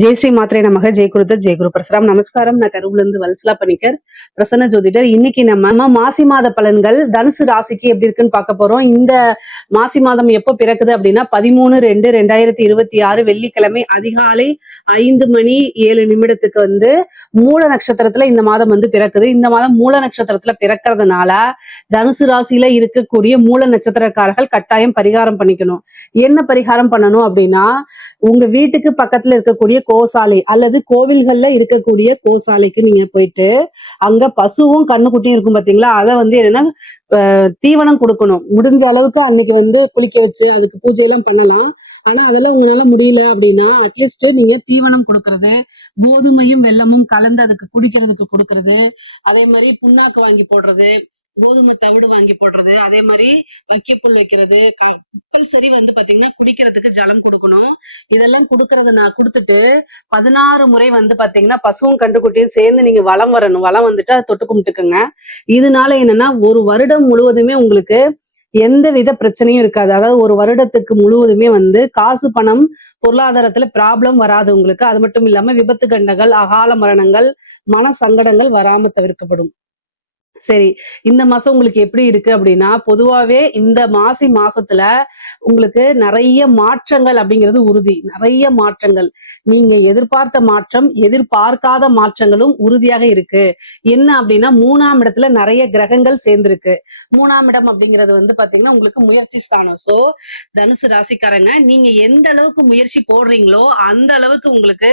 ஜெய் ஸ்ரீ மாத்திரை நமக ஜெய் குருத ஜெய் குரு பரசுராம். நமஸ்காரம். நான் கருவுல இருந்து வல்சலா பண்ணிக்கர் பிரசன்ன ஜோதிடர். இன்னைக்கு நம்ம நம்ம மாசி மாத பலன்கள் தனுசு ராசிக்கு எப்படி இருக்குன்னு பார்க்க போறோம். இந்த மாசி மாதம் எப்போ பிறக்குது அப்படின்னா பதிமூணு ரெண்டு ரெண்டாயிரத்தி இருபத்தி ஆறு வெள்ளிக்கிழமை அதிகாலை ஐந்து மணி ஏழு நிமிடத்துக்கு வந்து மூல நட்சத்திரத்துல இந்த மாதம் வந்து பிறக்குது. இந்த மாதம் மூல நட்சத்திரத்துல பிறக்கிறதுனால தனுசு ராசியில இருக்கக்கூடிய மூல நட்சத்திரக்காரர்கள் கட்டாயம் பரிகாரம் பண்ணிக்கணும். என்ன பரிகாரம் பண்ணணும் அப்படின்னா உங்க வீட்டுக்கு பக்கத்துல இருக்கக்கூடிய கோசாலை அல்லது கோவில்கள்ல இருக்கக்கூடிய கோசாலைக்கு நீங்க போயிட்டு அங்க பசுவும் கண்ணுக்குட்டியும் இருக்கும் பாத்தீங்களா? அதை வந்து என்னன்னா தீவனம் கொடுக்கணும். முடிஞ்ச அளவுக்கு அன்னைக்கு வந்து குளிக்க வச்சு அதுக்கு பூஜை எல்லாம் பண்ணலாம். ஆனா அதெல்லாம் உங்களால முடியல அப்படின்னா அட்லீஸ்ட் நீங்க தீவனம் கொடுக்கறது கோதுமையும் வெல்லமும் கலந்து அதுக்கு குடிக்கிறதுக்கு கொடுக்கறது அதே மாதிரி புண்ணாக்கு வாங்கி போடுறது கோதுமை தவிடு வாங்கி போடுறது அதே மாதிரி வைக்கப்புல் வைக்கிறது கம்பல்சரி வந்து பாத்தீங்கன்னா குடிக்கிறதுக்கு ஜலம் கொடுக்கணும். இதெல்லாம் கொடுக்கறது நான் கொடுத்துட்டு பதினாறு முறை வந்து பாத்தீங்கன்னா பசுவும் கண்டுக்குட்டியும் சேர்ந்து நீங்க வளம் வரணும். வளம் வந்துட்டு அதை தொட்டு கும்பிட்டுக்கோங்க. இதனால என்னன்னா ஒரு வருடம் முழுவதுமே உங்களுக்கு எந்த வித பிரச்சனையும் இருக்காது. அதாவது ஒரு வருடத்துக்கு முழுவதுமே வந்து காசு பணம் பொருளாதாரத்துல ப்ராப்ளம் வராது உங்களுக்கு. அது மட்டும் இல்லாம விபத்து கண்டங்கள் அகால மரணங்கள் மன சங்கடங்கள் வராம தவிர்க்கப்படும். சரி இந்த மாசம் உங்களுக்கு எப்படி இருக்கு அப்படின்னா பொதுவாவே இந்த மாசி மாசத்துல உங்களுக்கு நிறைய மாற்றங்கள் அப்படிங்கிறது உறுதி. நிறைய மாற்றங்கள். நீங்க எதிர்பார்த்த மாற்றம் எதிர்பார்க்காத மாற்றங்களும் உறுதியாக இருக்கு. என்ன அப்படின்னா மூணாம் இடத்துல நிறைய கிரகங்கள் சேர்ந்திருக்கு. மூணாம் இடம் அப்படிங்கிறது வந்து பாத்தீங்கன்னா உங்களுக்கு முயற்சி ஸ்தானம். சோ தனுசு ராசிக்காரங்க நீங்க எந்த அளவுக்கு முயற்சி போடுறீங்களோ அந்த அளவுக்கு உங்களுக்கு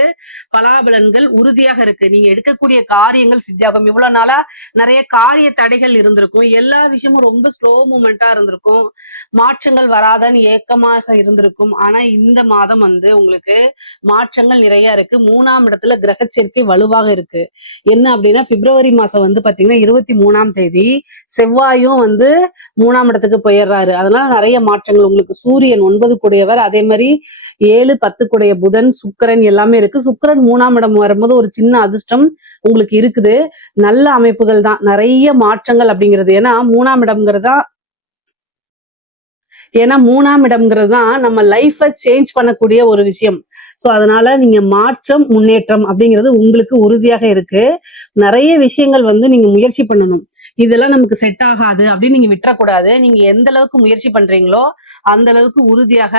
பலாபலன்கள் உறுதியாக இருக்கு. நீங்க எடுக்கக்கூடிய காரியங்கள் சித்தியாகும் இவ்வளவு நாளா நிறைய கார் காரிய தடைகள் இருந்திருக்கும். எல்லா விஷயமும் ரொம்ப ஸ்லோ மூமெண்டா இருந்திருக்கும். மாற்றங்கள் வராதன்னு ஏக்கமாக இருந்திருக்கும். ஆனா இந்த மாதம் வந்து உங்களுக்கு மாற்றங்கள் நிறைய இருக்கு. மூணாம் இடத்துல கிரக சேர்க்கை வலுவாக இருக்கு. என்ன அப்படின்னா பிப்ரவரி மாசம் வந்து பாத்தீங்கன்னா இருபத்தி மூணாம் தேதி செவ்வாயும் வந்து மூணாம் இடத்துக்கு போயிடுறாரு. அதனால நிறைய மாற்றங்கள். உங்களுக்கு சூரியன் ஒன்பது கூடியவர் அதே மாதிரி ஏழு பத்துக்குடைய புதன் சுக்கிரன் எல்லாமே இருக்கு. சுக்கிரன் மூணாம் இடம் வரும்போது ஒரு சின்ன அதிர்ஷ்டம் உங்களுக்கு இருக்குது. நல்ல அமைப்புகள் தான். நிறைய மாற்றங்கள் அப்படிங்கிறது. ஏன்னா மூணாம் இடம்ங்கிறது தான் ஏன்னா மூணாம் இடம்ங்கிறது தான் நம்ம லைஃபை சேஞ்ச் பண்ணக்கூடிய ஒரு விஷயம். ஸோ அதனால நீங்க மாற்றம் முன்னேற்றம் அப்படிங்கிறது உங்களுக்கு உறுதியாக இருக்கு. நிறைய விஷயங்கள் வந்து நீங்க முயற்சி பண்ணணும். இதெல்லாம் நமக்கு செட் ஆகாது அப்படின்னு நீங்க விட்டுறக்கூடாது. நீங்க எந்த அளவுக்கு முயற்சி பண்றீங்களோ அந்த அளவுக்கு உறுதியாக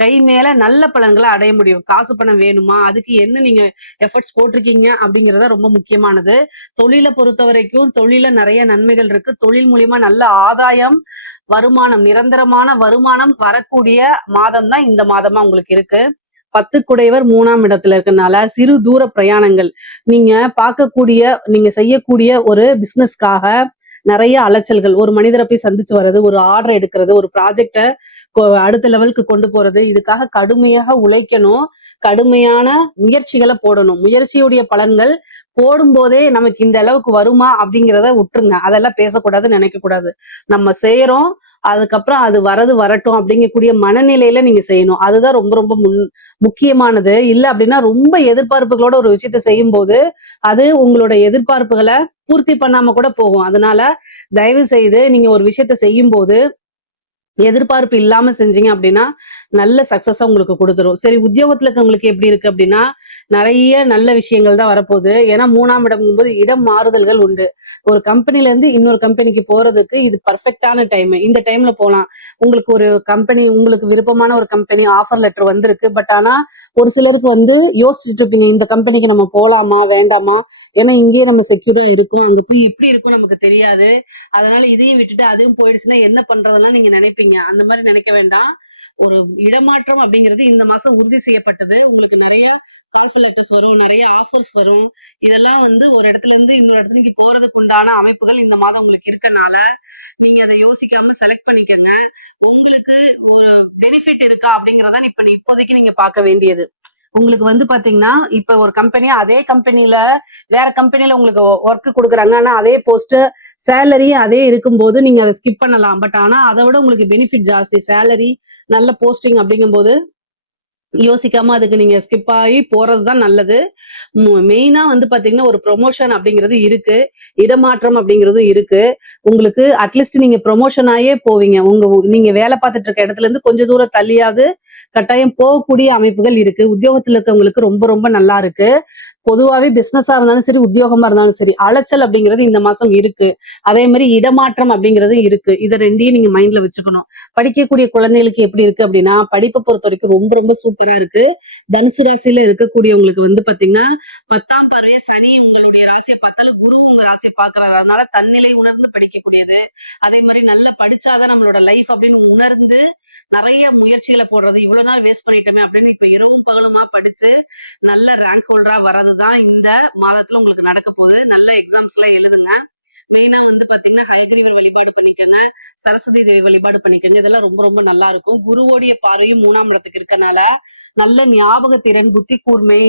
கை மேல நல்ல பலன்களை அடைய முடியும். காசு பணம் வேணுமா? அதுக்கு என்ன நீங்க எஃபர்ட்ஸ் போட்டிருக்கீங்க அப்படிங்கறத ரொம்ப முக்கியமானது. தொழிலை பொறுத்த வரைக்கும் தொழில நிறைய நன்மைகள் இருக்கு. தொழில் மூலியமா நல்ல ஆதாயம் வருமானம் நிரந்தரமான வருமானம் வரக்கூடிய மாதம் தான் இந்த மாதமா உங்களுக்கு இருக்கு. பத்து குடையவர் மூணாம் இடத்துல இருக்கனால சிறு தூர பிரயாணங்கள். நீங்க பார்க்கக்கூடிய நீங்க செய்யக்கூடிய ஒரு பிசினஸ்க்காக நிறைய அலைச்சல்கள். ஒரு மனிதரை போய் சந்திச்சு வர்றது ஒரு ஆர்டர் எடுக்கிறது ஒரு ப்ராஜெக்டை அடுத்த லெவலுக்கு கொண்டு போறது. இதுக்காக கடுமையாக உழைக்கணும். கடுமையான முயற்சிகளை போடணும். முயற்சியுடைய பலன்கள் போடும்போதே நமக்கு இந்த அளவுக்கு வருமா அப்படிங்கிறத விட்டுருங்க அதெல்லாம் பேசக்கூடாது நினைக்க கூடாது நம்ம செய்யறோம் அதுக்கப்புறம் அது வரது வரட்டும் அப்படிங்கக்கூடிய மனநிலையில நீங்க செய்யணும். அதுதான் ரொம்ப ரொம்ப முன் முக்கியமானது. இல்லை அப்படின்னா ரொம்ப எதிர்பார்ப்புகளோட ஒரு விஷயத்த செய்யும் போது அது உங்களோட எதிர்பார்ப்புகளை பூர்த்தி பண்ணாம கூட போகும். அதனால தயவு செய்து நீங்க ஒரு விஷயத்த செய்யும் போது எதிர்பார்ப்பு இல்லாம செஞ்சீங்க அப்படின்னா நல்ல சக்சஸா உங்களுக்கு கொடுத்துரும். சரி உத்தியோகத்துல இருக்கவங்களுக்கு எப்படி இருக்கு அப்படின்னா நிறைய நல்ல விஷயங்கள் தான் வரப்போகுது. ஏன்னா மூணாம் இடம் போது இடம் மாறுதல்கள் உண்டு. ஒரு கம்பெனில இருந்து இன்னொரு கம்பெனிக்கு போறதுக்கு இது பர்ஃபெக்டான டைம் இந்த டைம்ல போகலாம் உங்களுக்கு ஒரு கம்பெனி உங்களுக்கு விருப்பமான ஒரு கம்பெனி ஆஃபர் லெட்டர் வந்திருக்கு. பட் ஆனா ஒரு சிலருக்கு வந்து யோசிச்சுட்டு இருப்பீங்க இந்த கம்பெனிக்கு நம்ம போலாமா வேண்டாமா? ஏன்னா இங்கேயே நம்ம செக்யூரா இருக்கும். அங்க போய் இப்படி இருக்கும் நமக்கு தெரியாது. அதனால இதையும் விட்டுட்டு அதுவும் போயிடுச்சுன்னா என்ன பண்றதுன்னா நீங்க நினைப்பீங்க. அந்த மாதிரி நினைக்க வேண்டாம். ஒரு இடமாற்றம் அப்படிங்கிறது இந்த மாசம் உறுதி செய்யப்பட்டது. உங்களுக்கு நிறைய கால்ஃபுல் லெட்டர்ஸ் வரும் நிறைய ஆஃபர்ஸ் வரும். இதெல்லாம் வந்து ஒரு இடத்துல இருந்து இன்னொரு இடத்துக்கு போறதுக்கு உண்டான அமைப்புகள் இந்த மாதம் உங்களுக்கு இருக்கனால நீங்க அதை யோசிக்காம செலக்ட் பண்ணிக்கங்க. உங்களுக்கு ஒரு பெனிஃபிட் இருக்கா அப்படிங்கறத இப்ப இப்போதைக்கு நீங்க பார்க்க வேண்டியது. உங்களுக்கு வந்து பாத்தீங்கன்னா இப்ப ஒரு கம்பெனி அதே கம்பெனில வேற கம்பெனில உங்களுக்கு ஒர்க் கொடுக்குறாங்க. ஆனா அதே போஸ்ட் சேலரி அதே இருக்கும்போது நீங்க அதை ஸ்கிப் பண்ணலாம். பட் ஆனா அதை விட உங்களுக்கு பெனிஃபிட் ஜாஸ்தி. சேலரி நல்ல போஸ்டிங் அப்படிங்கும்போது யோசிக்காம அதுக்கு நீங்க ஸ்கிப் ஆகி போறது தான் நல்லது. மெயினா வந்து பாத்தீங்கன்னா ஒரு ப்ரொமோஷன் அப்படிங்கிறது இருக்கு. இடமாற்றம் அப்படிங்கிறதும் இருக்கு. உங்களுக்கு அட்லீஸ்ட் நீங்க ப்ரொமோஷன் ஆயே போவீங்க. உங்க நீங்க வேலை பார்த்துட்டு இருக்க இடத்துல இருந்து கொஞ்ச தூரம் தள்ளியாவது கட்டாயம் போகக்கூடிய அமைப்புகள் இருக்கு. உத்தியோகத்துல இருக்கவங்களுக்கு ரொம்ப ரொம்ப நல்லா இருக்கு. பொதுவாவே பிஸ்னஸாக இருந்தாலும் சரி உத்தியோகமா இருந்தாலும் சரி அலைச்சல் அப்படிங்கிறது இந்த மாசம் இருக்கு. அதே மாதிரி இடமாற்றம் அப்படிங்கிறது இருக்கு. இதை ரெண்டையும் நீங்க மைண்ட்ல வச்சுக்கணும். படிக்கக்கூடிய குழந்தைகளுக்கு எப்படி இருக்கு அப்படின்னா படிப்பை பொறுத்த வரைக்கும் ரொம்ப ரொம்ப சூப்பரா இருக்கு. தனுசு ராசியில இருக்கக்கூடியவங்களுக்கு வந்து பாத்தீங்கன்னா பத்தாம் பறவை சனி உங்களுடைய ராசியை பார்த்தாலும் குரு உங்க ராசியை பாக்குறாரு அதனால தன்னிலை உணர்ந்து படிக்கக்கூடியது. அதே மாதிரி நல்லா படிச்சாதான் நம்மளோட லைஃப் அப்படின்னு உணர்ந்து நிறைய முயற்சிகளை போடுறது இவ்வளவு நாள் வேஸ்ட் பண்ணிட்டோமே அப்படின்னு இப்ப இரவும் பகலுமா படிச்சு நல்ல ரேங்க் ஹோல்டரா வர்றதுதான் இந்த மாதத்துல உங்களுக்கு நடக்க போகுது. நல்ல எக்ஸாம்ஸ் எல்லாம் எழுதுங்க. மெயினா வந்து பாத்தீங்கன்னா ஹயக்ரீவர் வழிபாடு பண்ணிக்கோங்க. சரஸ்வதி தேவி வழிபாடு பண்ணிக்கோங்க. இதெல்லாம் ரொம்ப ரொம்ப நல்லா இருக்கும். குருவோடைய பார்வையும் மூணாம் இடத்துக்கு இருக்கனால நல்ல ஞாபக திறன் புத்தி கூர்மை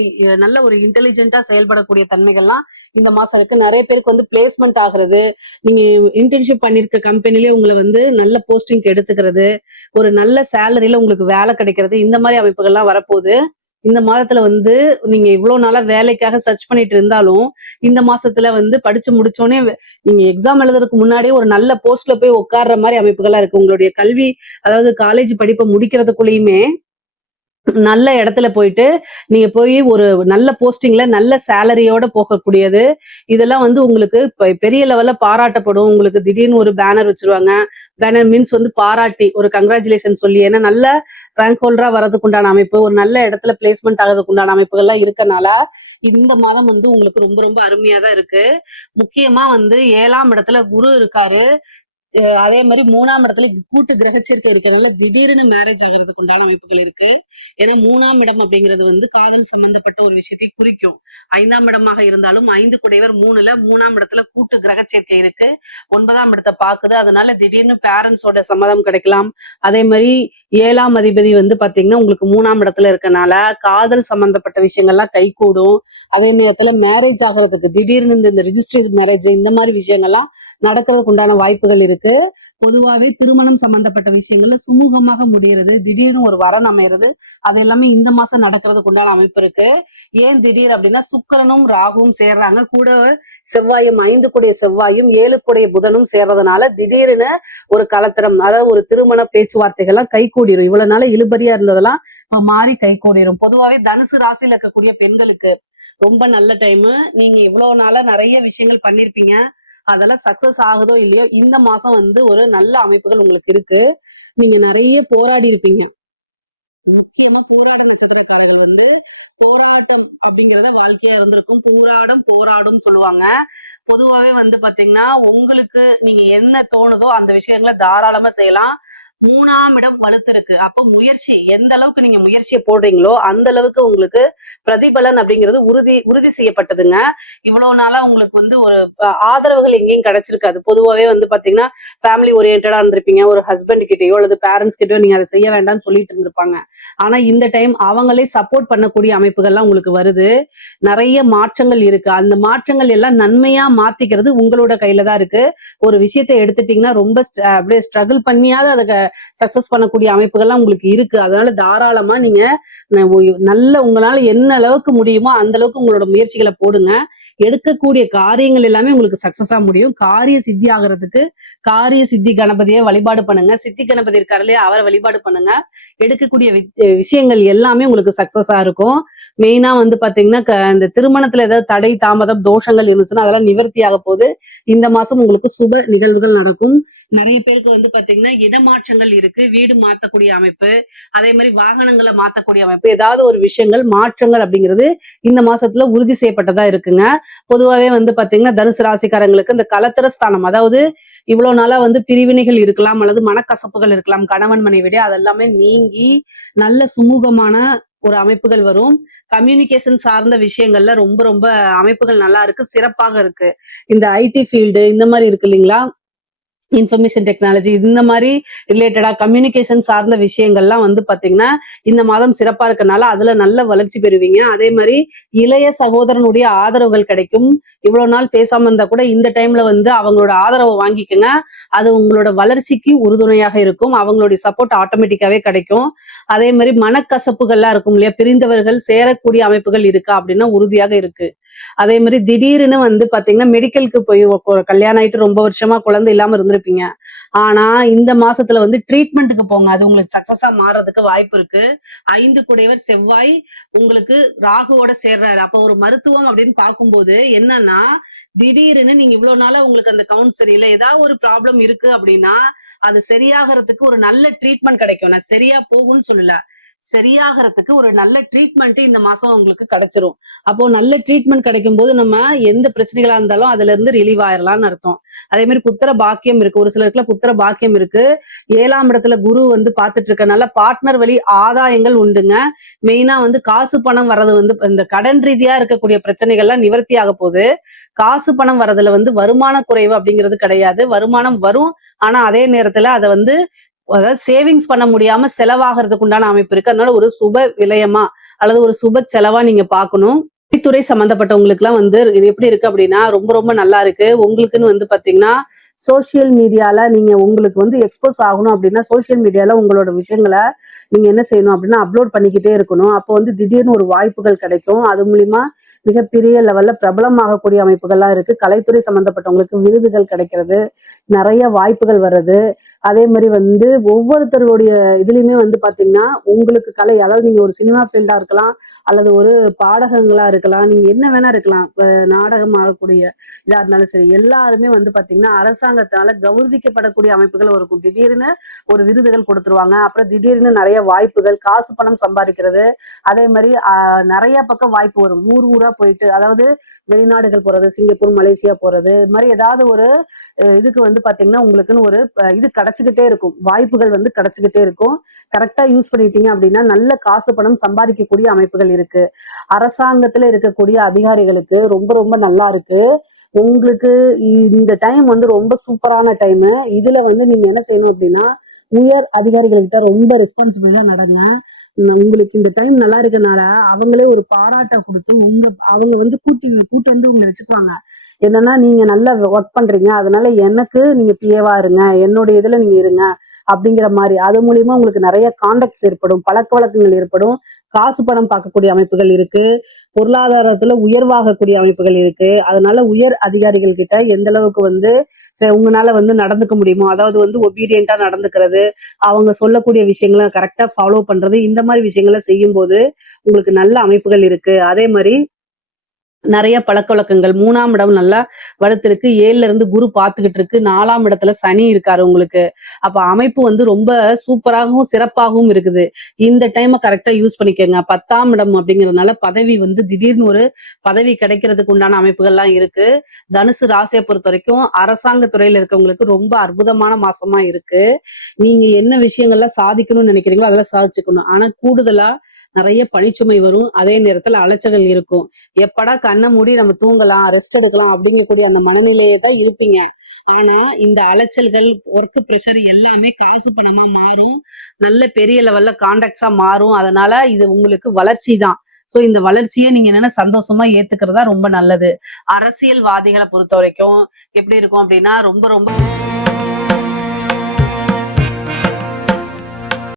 நல்ல ஒரு இன்டெலிஜென்ட்டா செயல்படக்கூடிய தன்மைகள்லாம் இந்த மாசம் இருக்கு. நிறைய பேருக்கு வந்து பிளேஸ்மெண்ட் ஆகுறது நீங்க இன்டர்ன்ஷிப் பண்ணிருக்க கம்பெனிலே உங்களை வந்து நல்ல போஸ்டிங் எடுத்துக்கிறது ஒரு நல்ல சேலரியில உங்களுக்கு வேலை கிடைக்கிறது இந்த மாதிரி அமைப்புகள்லாம் வரப்போகுது. இந்த மாதத்துல வந்து நீங்க இவ்வளவு நாளா வேலைக்காக சர்ச் பண்ணிட்டு இருந்தாலும் இந்த மாசத்துல வந்து படிச்சு முடிச்சோடனே நீங்க எக்ஸாம் எழுதுறதுக்கு முன்னாடியே ஒரு நல்ல போஸ்ட்ல போய் உட்கார்ற மாதிரி அமைப்புகளா இருக்கு. உங்களுடைய கல்வி அதாவது காலேஜ் படிப்பை முடிக்கிறதுக்குள்ளயுமே நல்ல இடத்துல போயிட்டு நீங்க போய் ஒரு நல்ல போஸ்டிங்ல நல்ல சேலரியோட போகக்கூடியது. இதெல்லாம் வந்து உங்களுக்கு பெரிய லெவல்ல பாராட்டப்படும். உங்களுக்கு திடீர்னு ஒரு பேனர் வச்சிருவாங்க. பேனர் மீன்ஸ் வந்து பாராட்டி ஒரு கங்க்ராச்சுலேஷன் சொல்லி. ஏன்னா நல்ல ரேங்க் ஹோல்டரா வர்றதுக்குண்டான அமைப்பு ஒரு நல்ல இடத்துல பிளேஸ்மெண்ட் ஆகிறதுக்குண்டான அமைப்புகள்லாம் இருக்கனால இந்த மாதம் வந்து உங்களுக்கு ரொம்ப ரொம்ப அருமையா தான் இருக்கு. முக்கியமா வந்து ஏழாம் இடத்துல குரு இருக்காரு. அதே மாதிரி மூணாம் இடத்துல கூட்டு கிரகச்சேர்க்கை இருக்கிறதுனால திடீர்னு மேரேஜ் ஆகிறதுக்கு உண்டான அமைப்புகள் இருக்கு. ஏன்னா மூணாம் இடம் அப்படிங்கிறது வந்து காதல் சம்பந்தப்பட்ட ஒரு விஷயத்தை குறிக்கும். ஐந்தாம் இடமாக இருந்தாலும் ஐந்து குடைவர் மூணுல மூணாம் இடத்துல கூட்டு கிரகச்சேர்க்கை இருக்கு. ஒன்பதாம் இடத்தை பாக்குது அதனால திடீர்னு பேரண்ட்ஸோட சம்மதம் கிடைக்கலாம். அதே மாதிரி ஏழாம் அதிபதி வந்து பாத்தீங்கன்னா உங்களுக்கு மூணாம் இடத்துல இருக்கனால காதல் சம்பந்தப்பட்ட விஷயங்கள்லாம் கைகூடும். அதே நேரத்துல மேரேஜ் ஆகிறதுக்கு திடீர்னு இந்த- ரிஜிஸ்டர் மேரேஜ் இந்த மாதிரி விஷயங்கள்லாம் நடக்கிறதுக்கு உண்டான வாய்ப்புகள் இருக்கு. பொதுவாவே திருமணம் சம்பந்தப்பட்ட விஷயங்கள்ல சுமூகமாக முடிகிறது திடீர்னு ஒரு வரன் அமைகிறது அது எல்லாமே இந்த மாசம் நடக்கிறதுக்கு உண்டான அமைப்பு இருக்கு. ஏன் திடீர் அப்படின்னா சுக்கரனும் ராகுவும் சேர்றாங்க. கூட செவ்வாயும் ஐந்து கூடிய செவ்வாயும் ஏழு கூடிய புதனும் சேர்றதுனால திடீர்னு ஒரு கலத்திரம் அதாவது ஒரு திருமண பேச்சுவார்த்தைகள்லாம் கை கூடிரும் இவ்வளவு நாள் இழுபறியா இருந்ததெல்லாம் இப்ப மாறி கை கூடிரும் பொதுவாவே தனுசு ராசியில இருக்கக்கூடிய பெண்களுக்கு ரொம்ப நல்ல டைம் நீங்க இவ்வளவு நாளா நிறைய விஷயங்கள் பண்ணிருப்பீங்க. அதெல்லாம் சக்சஸ் ஆகுதோ இல்லையோ இந்த மாசம் வந்து ஒரு நல்ல அமைப்புகள் உங்களுக்கு இருக்கு. நீங்க நிறைய போராடி இருப்பீங்க. முக்கியமா போராட நட்சத்திரக்காரர்கள் வந்து போராட்டம் அப்படிங்கறத வாழ்க்கையில இருந்திருக்கும் போராடும் போராடும் சொல்லுவாங்க. பொதுவாவே வந்து பாத்தீங்கன்னா உங்களுக்கு நீங்க என்ன தோணுதோ அந்த விஷயங்களை தாராளமா செய்யலாம். மூணாம் இடம் வலுத்திருக்கு. அப்ப முயற்சி எந்த அளவுக்கு நீங்க முயற்சியை போடுறீங்களோ அந்த அளவுக்கு உங்களுக்கு பிரதிபலன் அப்படிங்கிறது உறுதி உறுதி செய்யப்பட்டதுங்க. இவ்வளவு நாளா உங்களுக்கு வந்து ஒரு ஆதரவுகள் எங்கேயும் கிடைச்சிருக்காது. பொதுவாகவே வந்து பாத்தீங்கன்னா ஃபேமிலி ஓரியன்டா இருந்திருப்பீங்க. ஒரு ஹஸ்பண்ட் கிட்டயோ அல்லது பேரண்ட்ஸ் கிட்டயோ நீங்க அதை செய்ய வேண்டாம்னு சொல்லிட்டு இருந்திருப்பாங்க. ஆனா இந்த டைம் அவங்களே சப்போர்ட் பண்ணக்கூடிய அமைப்புகள்லாம் உங்களுக்கு வருது. நிறைய மாற்றங்கள் இருக்கு. அந்த மாற்றங்கள் எல்லாம் நன்மையா மாத்திக்கிறது உங்களோட கையில தான் இருக்கு. ஒரு விஷயத்தை எடுத்துட்டீங்கன்னா ரொம்ப அப்படியே ஸ்ட்ரகிள் பண்ணியாவது அதை சக்சஸ் பண்ணக்கூடிய அமைப்புகள்லாம் உங்களுக்கு இருக்கு. அதனால தாராளமா நீங்க நல்ல உங்களால என்ன அளவுக்கு முடியுமோ அந்த அளவுக்கு உங்களோட முயற்சிகளை போடுங்க. எடுக்கக்கூடிய காரியங்கள் எல்லாமே உங்களுக்கு சக்சஸா முடியும். காரிய சித்தி ஆகிறதுக்கு காரிய சித்தி கணபதியை வழிபாடு பண்ணுங்க. சித்தி கணபதி இருக்காரு இல்லையா அவரை வழிபாடு பண்ணுங்க. எடுக்கக்கூடிய விஷயங்கள் எல்லாமே உங்களுக்கு சக்சஸா இருக்கும். மெயினா வந்து பாத்தீங்கன்னா இந்த திருமணத்துல ஏதாவது தடை தாமதம் தோஷங்கள் இருந்துச்சுன்னா அதெல்லாம் நிவர்த்தி ஆக போகுது இந்த மாசம் உங்களுக்கு சுப நிகழ்வுகள் நடக்கும். நிறைய பேருக்கு வந்து பாத்தீங்கன்னா இடமாற்றங்கள் இருக்கு வீடு மாத்தக்கூடிய அமைப்பு அதே மாதிரி வாகனங்களை மாத்தக்கூடிய அமைப்பு ஏதாவது ஒரு விஷயங்கள் மாற்றங்கள் அப்படிங்கிறது இந்த மாசத்துல உறுதி செய்யப்பட்டதா இருக்குங்க. பொதுவாவே வந்து பாத்தீங்கன்னா தனுசு ராசிக்காரங்களுக்கு இந்த கலத்திர ஸ்தானம் அதாவது இவ்வளவு நாளா வந்து பிரிவினைகள் இருக்கலாம் அல்லது மனக்கசப்புகள் இருக்கலாம் கணவன் மனைவிட அதெல்லாமே நீங்கி நல்ல சுமூகமான ஒரு அமைப்புகள் வரும். கம்யூனிகேஷன் சார்ந்த விஷயங்கள்ல ரொம்ப ரொம்ப அமைப்புகள் நல்லா இருக்கு சிறப்பாக இருக்கு. இந்த ஐடி ஃபீல்டு இந்த மாதிரி இருக்கு இல்லைங்களா? இன்ஃபர்மேஷன் டெக்னாலஜி இந்த மாதிரி ரிலேட்டடா கம்யூனிகேஷன் சார்ந்த விஷயங்கள்லாம் வந்து பாத்தீங்கன்னா இந்த மாதம் சிறப்பா இருக்கனால அதுல நல்ல வளர்ச்சி பெறுவீங்க. அதே மாதிரி இளைய சகோதரனுடைய ஆதரவுகள் கிடைக்கும். இவ்வளவு நாள் பேசாம இருந்தா கூட இந்த டைம்ல வந்து அவங்களோட ஆதரவை வாங்கிக்கோங்க. அது உங்களோட வளர்ச்சிக்கு உறுதுணையாக இருக்கும். அவங்களுடைய சப்போர்ட் ஆட்டோமேட்டிக்காவே கிடைக்கும். அதே மாதிரி மனக்கசப்புகள்லாம் இருக்கும் இல்லையா? பிரிந்தவர்கள் சேரக்கூடிய அமைப்புகள் இருக்கா? அப்படின்னா உறுதியாக இருக்கு. அதே மாதிரி திடீர்னு வந்து பாத்தீங்கன்னா மெடிக்கலுக்கு போய் கல்யாணம் ஆயிட்டு ரொம்ப வருஷமா குழந்தை இல்லாம இருந்திருப்பீங்க. ஆனா இந்த மாசத்துல வந்து ட்ரீட்மெண்ட்டுக்கு போங்க. அது உங்களுக்கு சக்சஸா மாறதுக்கு வாய்ப்பு இருக்கு. ஐந்து குடைவர் செவ்வாய் உங்களுக்கு ராகுவோட சேர்றாரு. அப்ப ஒரு மருத்துவம் அப்படின்னு பார்க்கும்போது என்னன்னா திடீர்னு நீங்க இவ்வளவு நாளா உங்களுக்கு அந்த கவுன்சிலிங்ல ஏதாவது ஒரு ப்ராப்ளம் இருக்கு அப்படின்னா அது சரியாகிறதுக்கு ஒரு நல்ல ட்ரீட்மெண்ட் கிடைக்கும். நான் சரியா போகும்னு சொல்லல. சரியாகிறதுக்கு ஒரு நல்ல ட்ரீட்மெண்ட் இந்த மாசம் உங்களுக்கு கிடைச்சிரும். அப்போ நல்ல ட்ரீட்மெண்ட் கிடைக்கும் போது நம்ம எந்த பிரச்சனைகளா இருந்தாலும் அதுல இருந்து ரிலீவ் ஆயிரலாம்னு அர்த்தம். அதே மாதிரி புத்திர பாக்கியம் இருக்கு. ஒரு சிலருக்குல புத்திர பாக்கியம் இருக்கு. ஏழாம் இடத்துல குரு வந்து பாத்துட்டு இருக்கனால பார்ட்னர் வழி ஆதாயங்கள் உண்டுங்க. மெயினா வந்து காசு பணம் வர்றது வந்து இந்த கடன் ரீதியா இருக்கக்கூடிய பிரச்சனைகள்லாம் நிவர்த்தி ஆக போகுது. காசு பணம் வர்றதுல வந்து வருமான குறைவு அப்படிங்கிறது கிடையாது. வருமானம் வரும். ஆனா அதே நேரத்துல அதை வந்து அதாவது சேவிங்ஸ் பண்ண முடியாம செலவாகிறதுக்கு உண்டான அமைப்பு இருக்கு. அதனால ஒரு சுப விலையமா அல்லது ஒரு சுப செலவா நீங்க பார்க்கணும். நிதித்துறை சம்பந்தப்பட்டவங்களுக்கு எல்லாம் வந்து இது எப்படி இருக்கு அப்படின்னா ரொம்ப ரொம்ப நல்லா இருக்கு. உங்களுக்குன்னு வந்து பாத்தீங்கன்னா சோஷியல் மீடியால நீங்க உங்களுக்கு வந்து எக்ஸ்போஸ் ஆகணும் அப்படின்னா சோஷியல் மீடியால உங்களோட விஷயங்களை நீங்க என்ன செய்யணும் அப்படின்னா அப்லோட் பண்ணிக்கிட்டே இருக்கணும். அப்போ வந்து திடீர்னு ஒரு வாய்ப்புகள் கிடைக்கும். அது மூலியமா மிகப்பெரிய லெவல்ல பிரபலமாகக்கூடிய அமைப்புகள்லாம் இருக்கு. கலைத்துறை சம்பந்தப்பட்டவங்களுக்கு விருதுகள் கிடைக்கிறது. நிறைய வாய்ப்புகள் வர்றது. அதே மாதிரி வந்து ஒவ்வொருத்தருடைய இதுலயுமே வந்து பாத்தீங்கன்னா உங்களுக்கு கலை அதாவது நீங்க ஒரு சினிமா ஃபீல்டா இருக்கலாம் அல்லது ஒரு பாடகங்களா இருக்கலாம் நீங்க என்ன வேணா இருக்கலாம் நாடகம் ஆகக்கூடிய இதா இருந்தாலும் சரி எல்லாருமே வந்து பாத்தீங்கன்னா அரசாங்கத்தால கௌரவிக்கப்படக்கூடிய அமைப்புகள் இருக்கும் திடீர்னு ஒரு விருதுகள் கொடுத்துருவாங்க. அப்புறம் திடீர்னு நிறைய வாய்ப்புகள் காசு பணம் சம்பாதிக்கிறது. அதே மாதிரி ஆஹ், நிறைய பக்கம் வாய்ப்பு வரும். ஊர் ஊரா போயிட்டு அதாவது வெளிநாடுகள் போறது சிங்கப்பூர் மலேசியா போறது இது மாதிரி ஏதாவது ஒரு இதுக்கு வந்து பாத்தீங்கன்னா உங்களுக்குன்னு ஒரு இது இது கிடைச்சிக்கிட்டே இருக்கும். வாய்ப்புகள் வந்து கிடைச்சிக்கிட்டே இருக்கும். கரெக்டா யூஸ் பண்ணிட்டீங்க அப்படின்னா நல்ல காசு பணம் சம்பாதிக்கக்கூடிய அமைப்புகள் இருக்கு. அரசாங்கத்துல இருக்கக்கூடிய அதிகாரிகளுக்கு ரொம்ப ரொம்ப நல்லா இருக்கு. உங்களுக்கு இந்த டைம் வந்து ரொம்ப சூப்பரான டைம் இதுல வந்து நீங்க என்ன செய்யணும் அப்படின்னா உயர் அதிகாரிகள்கிட்ட ரொம்ப ரெஸ்பான்சிபிளா நடங்க. உங்களுக்கு இந்த டைம் நல்லா இருக்கனால அவங்களே ஒரு பாராட்டை கொடுத்து உங்க அவங்க வந்து கூட்டி கூட்டி வந்து உங்களை வச்சுக்குவாங்க. என்னன்னா நீங்க நல்லா ஒர்க் பண்றீங்க. அதனால எனக்கு நீங்க பிஏவா இருங்க. என்னுடைய இதுல நீங்க இருங்க அப்படிங்கிற மாதிரி. அது மூலியமா உங்களுக்கு நிறைய கான்டாக்ட்ஸ் ஏற்படும். பழக்க வழக்கங்கள் ஏற்படும். காசு பணம் பார்க்கக்கூடிய அமைப்புகள் இருக்கு. பொருளாதாரத்துல உயர்வாகக்கூடிய அமைப்புகள் இருக்கு. அதனால உயர் அதிகாரிகள் கிட்ட எந்த அளவுக்கு வந்து உங்களால வந்து நடந்துக்க முடியுமோ அதாவது வந்து ஒபீடியண்டா நடந்துக்கிறது அவங்க சொல்லக்கூடிய விஷயங்களை கரெக்டா ஃபாலோ பண்றது இந்த மாதிரி விஷயங்களை செய்யும் போது உங்களுக்கு நல்ல அமைப்புகள் இருக்கு. அதே மாதிரி நிறைய பழக்க வழக்கங்கள் மூணாம் இடம் நல்லா வளர்த்துருக்கு. ஏழுல இருந்து குரு பார்த்துக்கிட்டு இருக்கு நாலாம் இடத்துல சனி இருக்காரு உங்களுக்கு. அப்ப அமைப்பு வந்து ரொம்ப சூப்பராகவும் சிறப்பாகவும் இருக்குது. இந்த டைமை கரெக்டா யூஸ் பண்ணிக்கோங்க. பத்தாம் இடம் அப்படிங்கிறதுனால பதவி வந்து திடீர்னு ஒரு பதவி கிடைக்கிறதுக்கு உண்டான அமைப்புகள்லாம் இருக்கு. தனுசு ராசியை பொறுத்த வரைக்கும் அரசாங்க துறையில இருக்கவங்களுக்கு ரொம்ப அற்புதமான மாசமா இருக்கு. நீங்க என்ன விஷயங்கள்லாம் சாதிக்கணும்னு நினைக்கிறீங்களோ அதெல்லாம் சாதிச்சுக்கணும். ஆனா கூடுதலா நிறைய பனிச்சுமை வரும். அதே நேரத்துல அலைச்சல்கள் இருக்கும். எப்படா கண்ணை மூடி நம்ம தூங்கலாம் ரெஸ்ட் எடுக்கலாம் அப்படிங்கக்கூடிய அந்த மனநிலையே தான் இருப்பீங்க. ஆனா இந்த அலைச்சல்கள் ஒர்க் ப்ரெஷர் எல்லாமே காசு பணமா மாறும். நல்ல பெரிய லெவல்ல கான்டாக்ட்ஸா மாறும். அதனால இது உங்களுக்கு வளர்ச்சி தான். சோ இந்த வளர்ச்சியை நீங்க என்னன்னா சந்தோஷமா ஏத்துக்கிறதா ரொம்ப நல்லது. அரசியல்வாதிகளை பொறுத்த வரைக்கும் எப்படி இருக்கும் அப்படின்னா ரொம்ப ரொம்ப